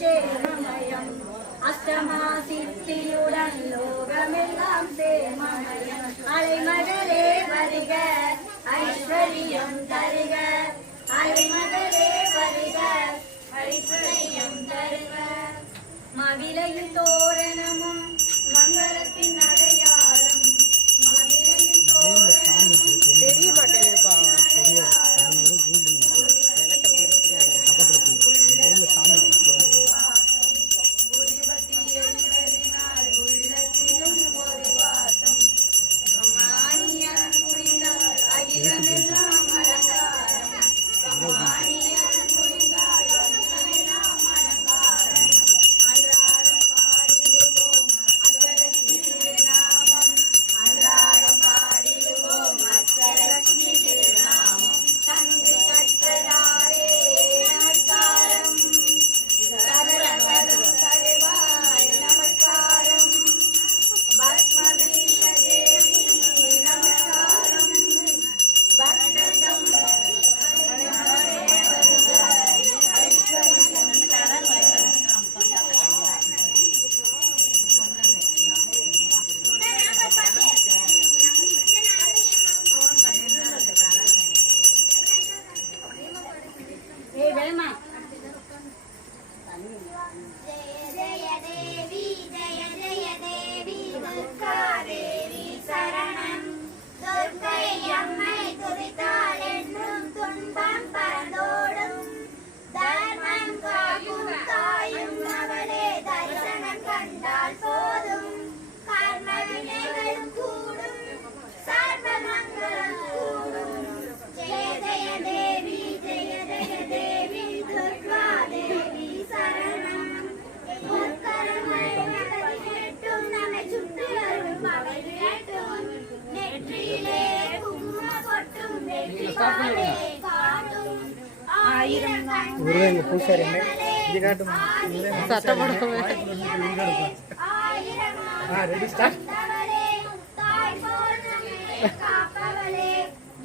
சேமமயம் அஷ்டமா சித்தியுடன் லோகமெல்லாம் சேமமயம் அலைமகளே வருக ஐஸ்வர்யம் தருக அலைமகளே வருக ஐஸ்வர்யம் தருக மகிழையின் தோரணமும் மங்களத்தின் அடையாளம் மகிழையின் தோரணமும் தெரிய மாட்டேங்குதுப்பா பூசாரிங்க இது காட்டும் சத்தம் போடுங்க ரெடி ஸ்டார்ட்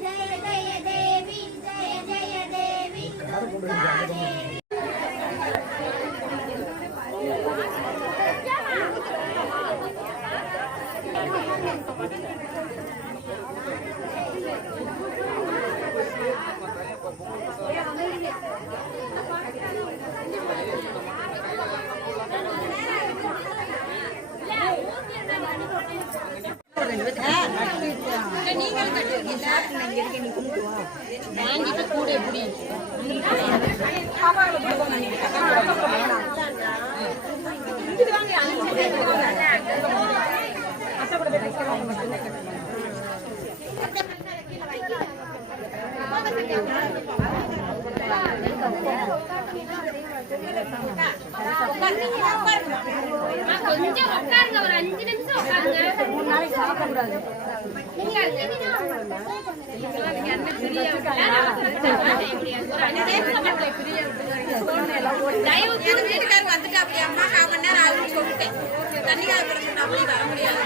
ஜெய ஜெய தேவி ஜெய ஜெய தேவி கொஞ்சம் உட்காருங்க, ஒரு 5 நிமிஷம் உட்காருங்க. 3 நாளைக்கு சாப்பிடக்கூடாது. தயவு செய்து வீட்டுக்காரர் வந்துட்டு அப்படி அம்மா 1/4 மணி நேரம் ஆகுன்னு சொல்லிட்டேன். தண்ணியாக வர முடியாது.